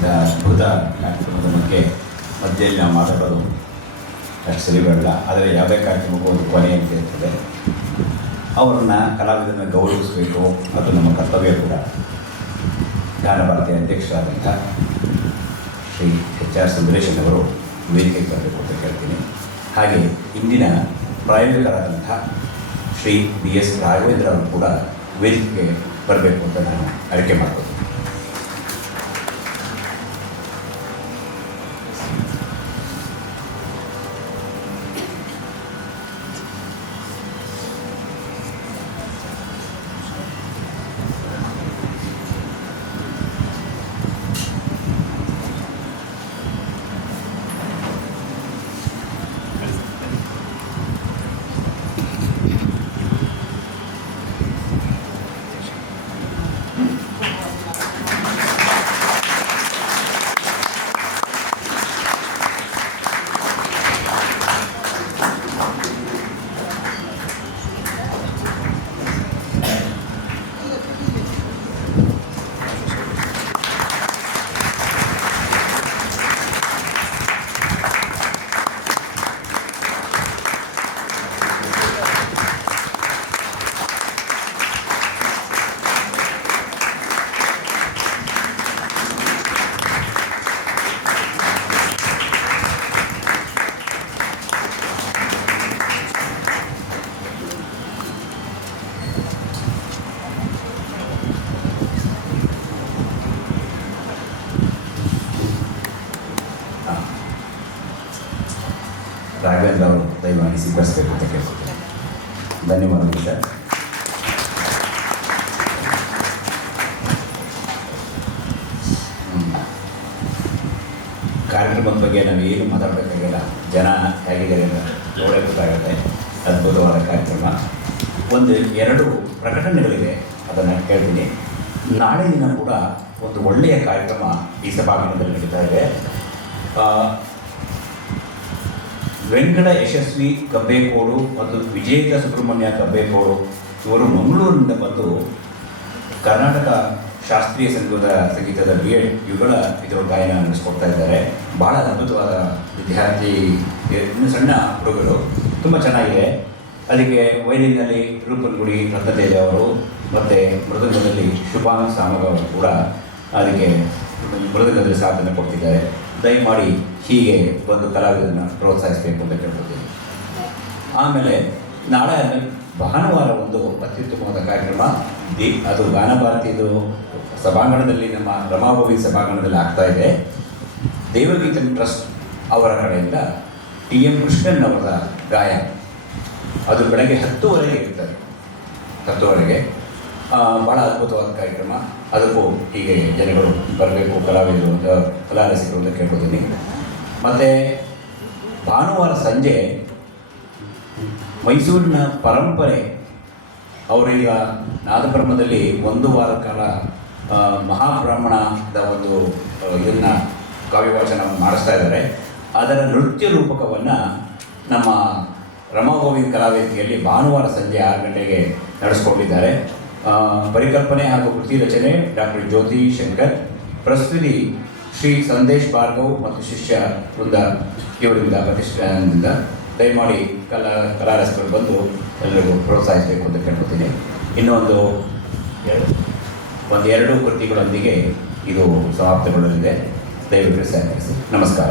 ಇಂಥ ಅದ್ಭುತ ಕಾರ್ಯಕ್ರಮದ ಬಗ್ಗೆ ಮಧ್ಯದಲ್ಲಿ ನಾವು ಮಾತಾಡೋದು ಅಷ್ಟು ಸರಿ ಬರಲ್ಲ. ಆದರೆ ಯಾವುದೇ ಕಾರ್ಯಕ್ರಮಕ್ಕೂ ಒಂದು ಕೊನೆ ಅಂತ ಇರ್ತದೆ. ಅವರನ್ನು ಕಲಾವಿದರನ್ನು ಗೌರವಿಸಬೇಕು, ಅದು ನಮ್ಮ ಕರ್ತವ್ಯ ಕೂಡ. ಗಾನ ಭಾರತೀಯ ಅಧ್ಯಕ್ಷರಾದಂಥ ಶ್ರೀ ಎಚ್ ಆರ್ ಸುಂದರೇಶನ್ ಅವರು ವೇದಿಕೆಗೆ ಬರಬೇಕು ಅಂತ ಕೇಳ್ತೀನಿ. ಹಾಗೆ ಇಂದಿನ ಪ್ರಾಯೋಜಕರಾದಂಥ ಶ್ರೀ ಬಿ ಎಸ್ ರಾಘವೇಂದ್ರ ಅವರು ಕೂಡ ವೇದಿಕೆಗೆ ಬರಬೇಕು ಅಂತ ನಾನು ಆಯ್ಕೆ ಮಾಡ್ತೀನಿ. ರಾಘವೇಂದ್ರ ಅವರು ದಯಮಾಡಿ ಸ್ವೀಕರಿಸಬೇಕು ಅಂತ ಕೇಳ್ಕೊಳ್ತೀನಿ. ಧನ್ಯವಾದಗಳು ಸರ್. ಕಾರ್ಯಕ್ರಮದ ಬಗ್ಗೆ ನಾವು ಏನು ಮಾತಾಡಬೇಕಾಗಿಲ್ಲ, ಜನ ಹೇಗಿದ್ದಾರೆ ಅಂತ ನೋಡೇ ಗೊತ್ತಾಗುತ್ತೆ. ಅದ್ಭುತವಾದ ಕಾರ್ಯಕ್ರಮ. ಒಂದು 2 ಪ್ರಕಟಣೆಗಳಿವೆ, ಅದನ್ನು ಕೇಳ್ತೀನಿ. ನಾಳೆ ದಿನ ಕೂಡ ಒಂದು ಒಳ್ಳೆಯ ಕಾರ್ಯಕ್ರಮ ಈ ಸಭಾಂಗಣದಲ್ಲಿ ನಡೀತಾ ಇದೆ. ವೆಂಕಟ ಯಶಸ್ವಿ ಕಬ್ಬೇಕೋಡು ಮತ್ತು ವಿಜೇತ ಸುಬ್ರಹ್ಮಣ್ಯ ಕಬ್ಬೇಕೋಡು ಇವರು ಮಂಗಳೂರಿನಿಂದ ಬಂದು ಕರ್ನಾಟಕ ಶಾಸ್ತ್ರೀಯ ಸಂಗೀತದ B.Ed ಇವುಗಳ ಇದರ ಗಾಯನ ನಡೆಸ್ಕೊಡ್ತಾ ಇದ್ದಾರೆ. ಭಾಳ ಅದ್ಭುತವಾದ ವಿದ್ಯಾರ್ಥಿ, ಇನ್ನು ಸಣ್ಣ ಹುಡುಗರು, ತುಂಬ ಚೆನ್ನಾಗಿದೆ. ಅದಕ್ಕೆ ವೈಲಿನ್ನಲ್ಲಿ ರೂಪನ್ಗುಡಿ ರತ್ನತೇಜ ಅವರು ಮತ್ತು ಮೃದಂಗದಲ್ಲಿ ಶುಭಾಂಗ್ ಸಾಮಗ ಅವರು ಕೂಡ ಅದಕ್ಕೆ ಮೃದಂಗದಲ್ಲಿ ಸಾಥನ್ನು ಕೊಡ್ತಿದ್ದಾರೆ. ದಯಮಾಡಿ ಹೀಗೆ ಒಂದು ಕಲಾವಿದರನ್ನು ಪ್ರೋತ್ಸಾಹಿಸಬೇಕು ಅಂತ ಕೇಳ್ಕೊತೀನಿ. ಆಮೇಲೆ ನಾಳೆ ಭಾನುವಾರ ಒಂದು ಅತ್ಯುತ್ತಮವಾದ ಕಾರ್ಯಕ್ರಮ, ಅದು ಗಾನ ಭಾರತೀಯದು ಸಭಾಂಗಣದಲ್ಲಿ, ನಮ್ಮ ರಮಾಭವಿ ಸಭಾಂಗಣದಲ್ಲಿ ಆಗ್ತಾ ಇದೆ. ದೇವಗೀತಂ ಟ್ರಸ್ಟ್ ಅವರ ಕಡೆಯಿಂದ TM ಕೃಷ್ಣನ್ ಅವರ ಗಾಯ, ಅದು ಬೆಳಗ್ಗೆ 10:00 ಇರ್ತದೆ. 10:00 ಭಾಳ ಅದ್ಭುತವಾದ ಕಾರ್ಯಕ್ರಮ. ಅದಕ್ಕೂ ಹೀಗೆ ಜನಗಳು ಬರಬೇಕು, ಕಲಾವಿದರು ಅಂತ, ಕಲಾರಸಿಕರು ಅಂತ ಕೇಳ್ಕೊತೀನಿ. ಮತ್ತು ಭಾನುವಾರ ಸಂಜೆ ಮೈಸೂರಿನ ಪರಂಪರೆ, ಅವರೀಗ ನಾದಬ್ರಹ್ಮದಲ್ಲಿ 1 ವಾರ ಕಾಲ ಮಹಾಬ್ರಾಹ್ಮಣದ ಒಂದು ಇದನ್ನು ಕಾವ್ಯವಾಚನ ಮಾಡಿಸ್ತಾ ಇದ್ದಾರೆ. ಅದರ ನೃತ್ಯ ರೂಪಕವನ್ನು ನಮ್ಮ ರಮಾಭವಿ ಕಲಾವೇದಿಕೆಯಲ್ಲಿ ಭಾನುವಾರ ಸಂಜೆ 6 ಗಂಟೆಗೆ ನಡೆಸ್ಕೊಂಡಿದ್ದಾರೆ. ಪರಿಕಲ್ಪನೆ ಹಾಗೂ ಕೃತಿ ರಚನೆ ಡಾಕ್ಟರ್ ಜ್ಯೋತಿ ಶಂಕರ್, ಪ್ರಸ್ತುತಿ ಶ್ರೀ ಸಂದೇಶ್ ಭಾರ್ಗವ್ ಮತ್ತು ಶಿಷ್ಯ ವೃಂದ ಇವರಿಂದ ಪ್ರತಿಷ್ಠಾನದಿಂದ. ದಯಮಾಡಿ ಕಲಾರಸಿಕರು ಬಂದು ಎಲ್ಲರಿಗೂ ಪ್ರೋತ್ಸಾಹಿಸಬೇಕು ಅಂತ ಕೇಳ್ಕೊತೀನಿ. ಇನ್ನೊಂದು 2 ಕೃತಿಗಳೊಂದಿಗೆ ಇದು ಸಮಾಪ್ತಗೊಳ್ಳಲಿದೆ. ದಯವಿಟ್ಟು ಸಹಕರಿಸಿ. ನಮಸ್ಕಾರ.